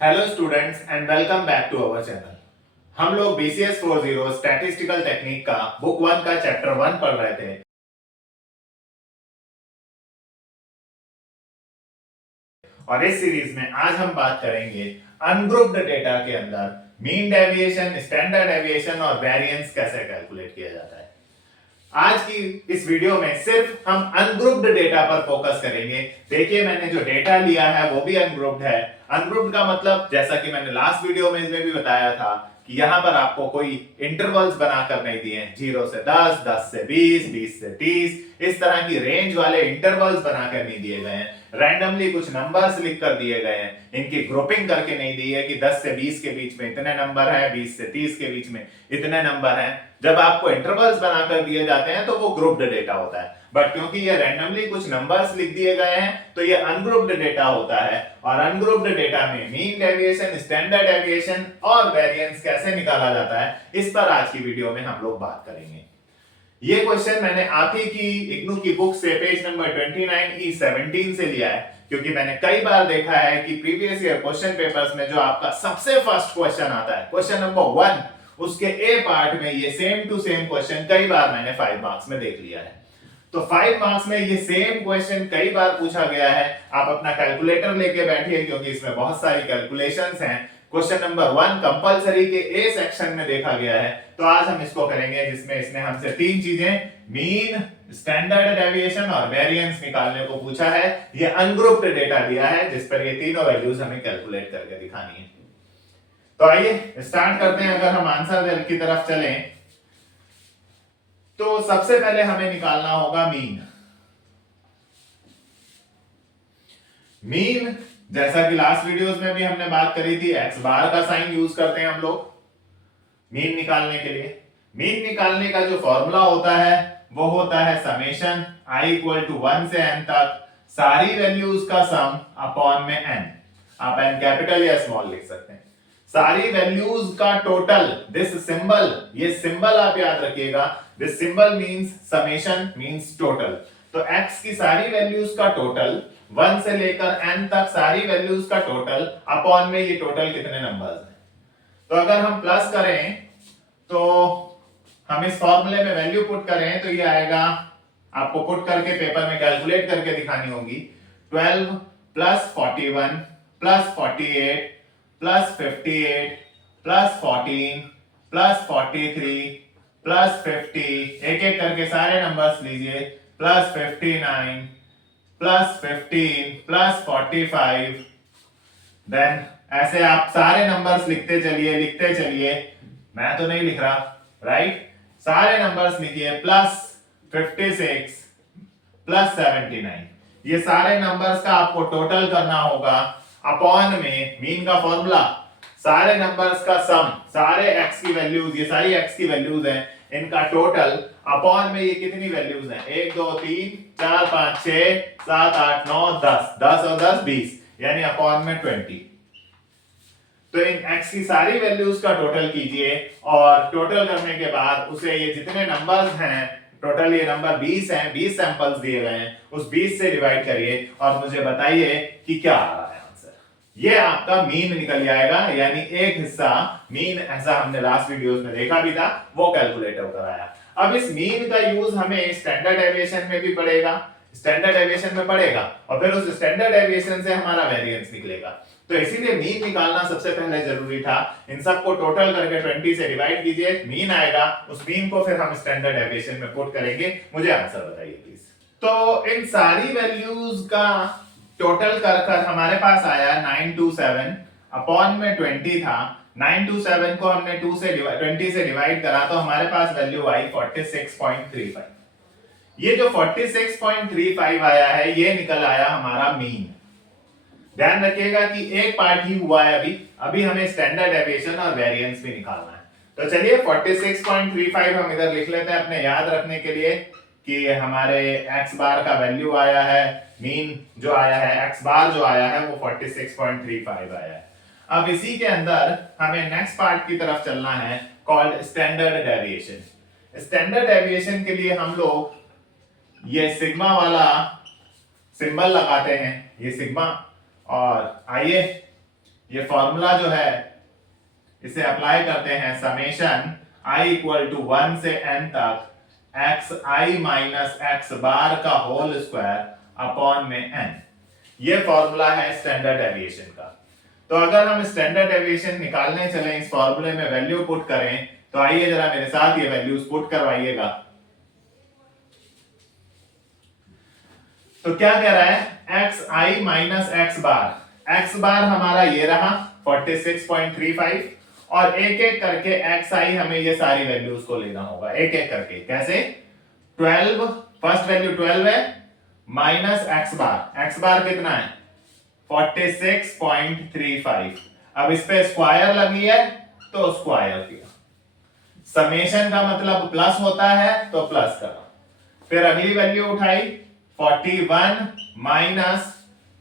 Hello students and welcome back to our channel. हम लोग BCS 40 statistical technique का book 1 का चैप्टर 1 पढ़ रहे थे और इस सीरीज में आज हम बात करेंगे अनग्रुप्ड डेटा के अंदर मीन डेविएशन, स्टैंडर्ड डेविएशन और वेरिएंस कैसे कैलकुलेट किया जाता है। आज की इस वीडियो में सिर्फ हम अनग्रुप्ड डेटा पर फोकस करेंगे। देखिए, मैंने जो डेटा लिया है वो भी अनग्रुप्ड है। अनग्रुप्ड का मतलब, जैसा कि मैंने लास्ट वीडियो में इसमें भी बताया था, कि यहां पर आपको कोई इंटरवल्स बनाकर नहीं दिए, 0 से 10, 10 से 20, 20 से 30, इस तरह की रेंज वाले इंटरवल्स बनाकर नहीं दिए गए हैं। रैंडमली कुछ नंबर्स लिख कर दिए गए हैं, इनकी ग्रुपिंग करके नहीं दी है कि 10 से 20 के बीच में इतने नंबर हैं, 20 से 30 के बीच में इतने नंबर हैं। जब आपको इंटरवल्स बनाकर दिए जाते हैं तो वो ग्रुप्ड डेटा होता है, बट क्योंकि ये रैंडमली कुछ नंबर्स लिख दिए गए हैं तो ये अनग्रुप्ड डेटा होता है। और अनग्रुप्ड डेटा में मीन डेविएशन, स्टैंडर्ड डेविएशन और वेरिएंस कैसे निकाला जाता है, इस पर आज की वीडियो में हम लोग बात करेंगे। ये क्वेश्चन मैंने आप ही की इग्नू की बुक से पेज नंबर 29E17 से लिया है, क्योंकि मैंने कई बार देखा है कि प्रीवियस ईयर क्वेश्चन पेपर्स में जो आपका सबसे फर्स्ट क्वेश्चन आता है, क्वेश्चन नंबर 1, उसके ए पार्ट में ये सेम टू सेम क्वेश्चन कई बार मैंने 5 मार्क्स में देख लिया है। तो 5 मार्क्स में ये सेम क्वेश्चन कई बार पूछा गया है। आप अपना कैलकुलेटर लेके बैठिए, क्योंकि इसमें बहुत सारी कैलकुलेशंस हैं। क्वेश्चन नंबर 1 कंपलसरी के ए सेक्शन में देखा गया है, तो आज हम इसको करेंगे, जिसमें इसने हमसे तीन चीजें, मीन, स्टैंडर्ड डेविएशन और वेरिएंस निकालने को पूछा है। ये अनग्रुप्ड डेटा दिया है जिस पर ये तीनों वैल्यूज हमें कैलकुलेट करके दिखानी है। तो आइए स्टार्ट करते हैं। अगर हम आंसर की तरफ चलें तो सबसे पहले हमें निकालना होगा मीन। मीन, जैसा कि लास्ट वीडियोस में भी हमने बात करी थी, एक्स बार का साइन यूज करते हैं हम लोग मीन निकालने के लिए। मीन निकालने का जो फॉर्मूला होता है वो होता है समेशन i इक्वल टू 1 से n तक सारी वैल्यूज का सम अपॉन में n। आप n कैपिटल या स्मॉल लिख सकते हैं। सारी वैल्यूज का टोटल, दिस सिंबल, ये सिंबल आप याद रखिएगा, this symbol means summation means total. तो x की सारी वैल्यूज का टोटल 1 से लेकर n तक सारी वैल्यूज का टोटल अपॉन में ये टोटल कितने नंबर्स हैं। तो अगर हम प्लस करें तो हम इस फॉर्मूले में वैल्यू पुट करें तो ये आएगा, आपको पुट करके पेपर में कैलकुलेट करके दिखानी होगी, 12 plus 41 plus 48 plus 58 plus 14 plus 43 plus 50, एक एक करके सारे नंबर्स लीजिए, प्लस 59 प्लस 15 प्लस 45, देन ऐसे आप सारे नंबर्स लिखते चलिए। मैं तो नहीं लिख रहा, राइट? सारे नंबर्स लिखिए, प्लस 56 प्लस 79, ये सारे नंबर्स का आपको टोटल करना होगा अपॉन में मीन का फॉर्मूला, सारे नंबर्स का सम, सारे x की वैल्यूज, ये सारी x की वैल्यूज हैं, इनका टोटल अपॉन में ये कितनी वैल्यूज हैं, 1 2 3 4 5 6 7 8 9 10, 10 और 10 20, यानी अपॉन में 20। तो इन x की सारी वैल्यूज का टोटल कीजिए और टोटल करने के बाद उसे ये जितने नंबर्स हैं, टोटल ये नंबर 20 हैं, 20 सैंपल्स दिए गए हैं, उस 20 से डिवाइड करिए और मुझे बताइए कि क्या आ रहा है आंसर। ये आपका मीन निकल जाएगा, यानी एक हिस्सा मीन, ऐसा हमने लास्ट वीडियोस में देखा भी था, वो कैलकुलेट होकर आया। अब इस मीन का यूज हमें स्टैंडर्ड डेविएशन में भी पड़ेगा, स्टैंडर्ड डेविएशन में पड़ेगा और फिर उस स्टैंडर्ड डेविएशन से हमारा वेरिएंस निकलेगा। तो इसीलिए मीन निकालना सबसे पहले जरूरी था। इन सबको टोटल करके 20 से डिवाइड कीजिए, मीन आएगा, उस मीन को फिर हम स्टैंडर्ड डेविएशन में पुट करेंगे। मुझे आंसर बताइए प्लीज। तो इन सारी वैल्यूज का टोटल कर हमारे पास आया 927, अपॉन में 20 था, 927 को हमने 20 से डिवाइड करा तो हमारे पास वैल्यू आई 46.35। ये जो 46.35 आया है ये निकल आया हमारा मीन। ध्यान रखिएगा कि एक पार्ट ही हुआ है, अभी हमें स्टैंडर्ड डेविएशन और वेरिएंस भी निकालना है। तो चलिए 46.35 हम इधर लिख लेते हैं अपने याद रखने के लिए कि हमारे x बार का वैल्यू आया है, मीन जो आया है, x बार जो आया है वो 46.35 आया है। अब इसी के अंदर हमें नेक्स्ट पार्ट की तरफ चलना है, called standard deviation. Standard deviation के लिए हम लोग ये सिग्मा वाला सिंबल लगाते हैं, ये सिग्मा, और आइए ये फॉर्मूला जो है इसे अप्लाई करते हैं, समेशन i इक्वल टू 1 से n तक एक्स आई माइनस एक्स बार का होल स्क्वायर अपॉन में n। ये फॉर्मूला है स्टैंडर्ड डेविएशन का। तो अगर हम स्टैंडर्ड डेविएशन निकालने चले, इस फॉर्मूले में वैल्यू पुट करें, तो आइए जरा मेरे साथ ये वैल्यूज पुट करवाइएगा। तो क्या कह रहा है, एक्स आई माइनस एक्स बार हमारा ये रहा 46.35, और एक एक करके एक्स आई हमें ये सारी वैल्यूज को लेना होगा एक एक करके। कैसे, 12, फर्स्ट वैल्यू 12 है, माइनस एक्स बार कितना है 46.35। अब इस पे स्क्वायर लगी है तो स्क्वायर किया, समेशन का मतलब प्लस होता है तो प्लस करा। फिर अगली वैल्यू उठाई 41 माइनस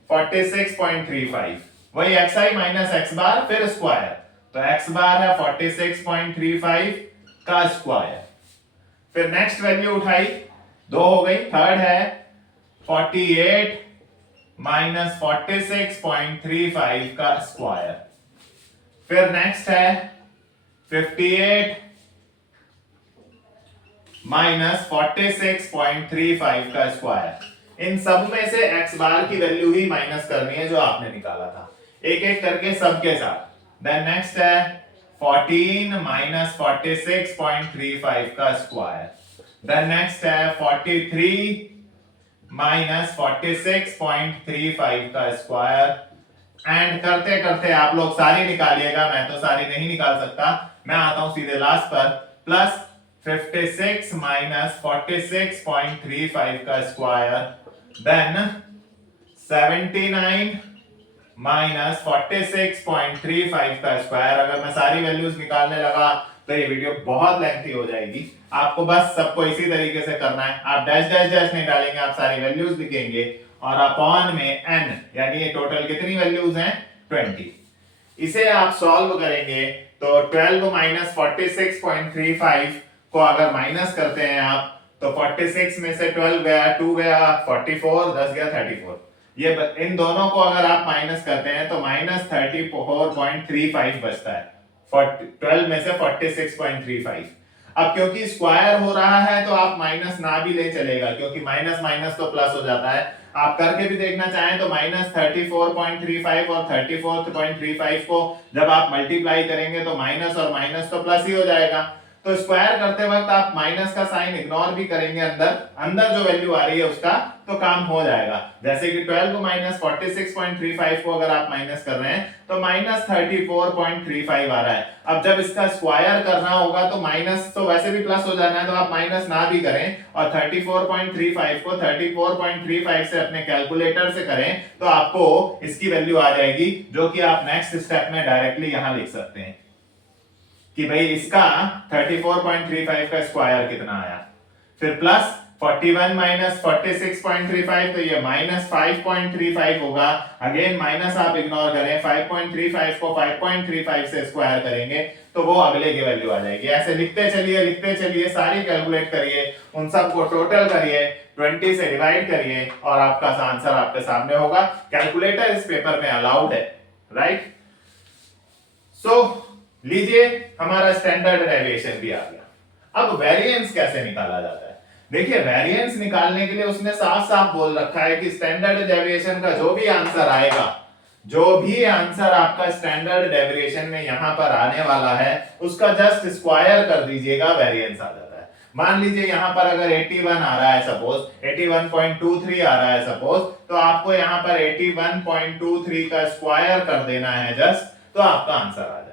46.35, वही एक्स आई माइनस एक्स बार फिर स्क्वायर, तो एक्स बार है 46.35 का स्क्वायर। फिर नेक्स्ट वैल्यू उठाई, दो हो गई, थर्ड है 48 माइनस 46.35 का स्क्वायर। फिर नेक्स्ट है 58 माइनस 46.35 का स्क्वायर। इन सब में से एक्स बार की वैल्यू ही माइनस करनी है जो आपने निकाला था, एक एक करके सबके साथ। देन नेक्स्ट है 14 माइनस 46.35 का स्क्वायर। देन नेक्स्ट है 43 माइनस 46.35 का स्क्वायर। एंड करते करते आप लोग सारी निकालिएगा, मैं तो सारी नहीं निकाल सकता, मैं आता हूं सीधे लास्ट पर, प्लस 56 माइनस 46.35 का स्क्वायर, देन 79 माइनस 46.35 का स्क्वायर। अगर मैं सारी वैल्यूज निकालने लगा तो ये वीडियो बहुत लेंथी हो जाएगी, आपको बस सबको इसी तरीके से करना है। आप डैश डैश डैश नहीं डालेंगे, आप सारी वैल्यूज लिखेंगे और अपॉन में n, यानी ये टोटल कितनी वैल्यूज हैं 20। इसे आप सॉल्व करेंगे तो 12 माइनस 46.35 को अगर माइनस करते हैं आप, तो 46 में से 12 गया, 2 गया 44, 10 गया 34। ये इन दोनों को अगर आप माइनस करते हैं तो माइनस 34.35 बचता है 12 में से 46.35। अब क्योंकि स्क्वायर हो रहा है तो आप माइनस ना भी ले चलेगा, क्योंकि माइनस माइनस तो प्लस हो जाता है। आप करके भी देखना चाहें तो माइनस 34.35 और 34.35 को जब आप मल्टीप्लाई करेंगे तो माइनस और माइनस तो प्लस ही हो जाएगा। तो स्क्वायर करते वक्त आप माइनस का साइन इग्नोर भी करेंगे, अंदर जो वैल्यू आ रही है उसका तो काम हो जाएगा। जैसे कि 12 माइनस 46.35 को अगर आप माइनस कर रहे हैं तो माइनस 34.35 आ रहा है। अब जब इसका स्क्वायर करना होगा तो माइनस तो वैसे भी प्लस हो जाना है, तो आप माइनस ना भी करें और 34.35 को 34.35 से अपने कैलकुलेटर से करें तो आपको इसकी वैल्यू आ जाएगी, जो कि आप नेक्स्ट स्टेप में डायरेक्टली यहां लिख सकते हैं कि भाई इसका 34.35 का स्क्वायर कितना आया। फिर प्लस 41 माइनस 46.35, तो ये माइनस 5.35 होगा। अगेन माइनस आप इग्नोर करें, 5.35 को 5.35 से स्क्वायर करेंगे तो वो अगले की वैल्यू आ जाएगी। ऐसे लिखते चलिए, सारी कैलकुलेट करिए, उन सबको टोटल करिए, 20 से डिवाइड करिए और आपका आंसर आपके सामने होगा। कैलकुलेटर इस पेपर में अलाउड है, राइट। सो लीजिए हमारा स्टैंडर्ड डेविएशन भी आ गया। अब वेरिएंस कैसे निकाला जाता है? देखिए वेरिएंस निकालने के लिए उसने साफ साफ बोल रखा है कि स्टैंडर्ड डेविएशन का जो भी आंसर आएगा, जो भी आंसर आपका स्टैंडर्ड डेविएशन में यहां पर आने वाला है उसका जस्ट स्क्वायर कर दीजिएगा, वेरिएंस आ जाता है। मान लीजिए यहां पर अगर 81 आ रहा है, सपोज 81.23 आ रहा है सपोज, तो आपको यहां पर 81.23 का स्क्वायर कर देना है जस्ट, तो आपका आंसर आ जाएगा।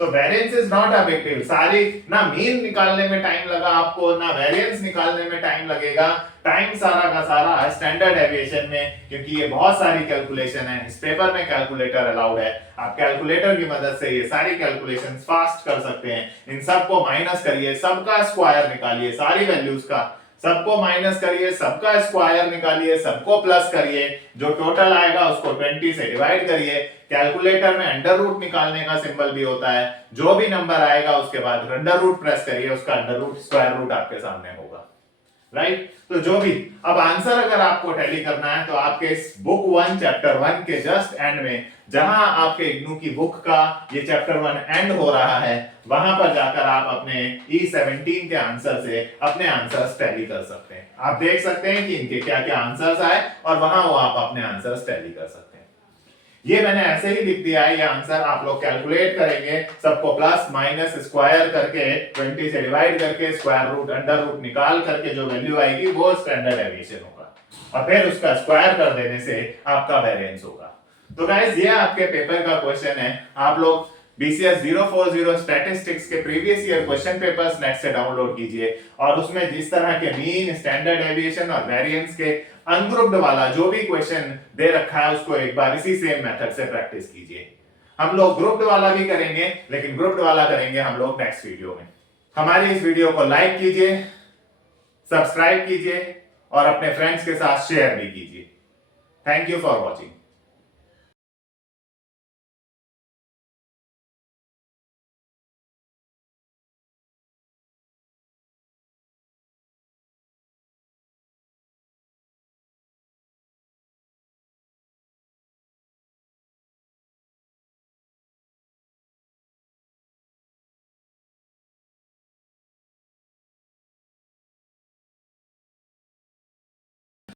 तो variance is not a big deal. सारी ना मीन निकालने में टाइम लगा आपको, ना वेरिएंस निकालने में टाइम लगेगा। टाइम सारा का सारा स्टैंडर्ड डेविएशन में, क्योंकि ये बहुत सारी कैलकुलेशन है, इस पेपर में कैलकुलेटर अलाउड है। आप कैलकुलेटर की मदद से ये सारी कैलकुलेशंस फास्ट कर सकते हैं। इन सबको माइनस करिए, सबका स्क्वायर निकालिए, सारी वैल्यूज का सबको माइनस करिए, सबका स्क्वायर निकालिए, सबको प्लस करिए, जो टोटल आएगा उसको 20 से डिवाइड करिए। कैलकुलेटर में अंडर रूट निकालने का सिंबल भी होता है, जो भी नंबर आएगा उसके बाद अंडर रूट प्रेस करिए, उसका अंडर रूट स्क्वायर रूट आपके सामने होगा। राइट। तो जो भी अब आंसर अगर आपको टैली करना है तो आपके इस बुक 1 चैप्टर 1 के जस्ट एंड में, जहां आपके इग्नू की बुक का ये चैप्टर 1 एंड हो रहा है, वहां पर जाकर आप अपने E17 के आंसर से अपने आंसर्स टैली कर सकते हैं। आप देख सकते हैं कि इनके क्या क्या आंसर्स आए और वहां वो आप अपने आंसर्स टैली कर सकते हैं। ये मैंने ऐसे ही लिख दिया है, ये आंसर आप लोग कैलकुलेट करेंगे, सबको प्लस माइनस स्क्वायर करके 20 से डिवाइड करके स्क्वायर रूट अंडर रूट निकाल करके जो वैल्यू आएगी वो स्टैंडर्ड डेविएशन होगा और फिर उसका स्क्वायर कर देने से आपका वेरिएंस होगा। तो गाइस ये आपके पेपर का क्वेश्चन है। आप लोग BCS 040 स्टैटिस्टिक्स के previous year question papers net से डाउनलोड कीजिए और उसमें जिस तरह के मीन, स्टैंडर्ड डेविएशन और वेरिएंस के अनग्रुप्ड वाला जो भी क्वेश्चन दे रखा है उसको एक बार इसी सेम मेथड से प्रैक्टिस कीजिए। हम लोग ग्रुप्ड वाला भी करेंगे, लेकिन ग्रुप्ड वाला करेंगे हम लोग नेक्स्ट वीडियो में। हमारी इस वीडियो को लाइक कीजिए, सब्सक्राइब कीजिए और अपने फ्रेंड्स के साथ शेयर भी कीजिए। Thank you for watching.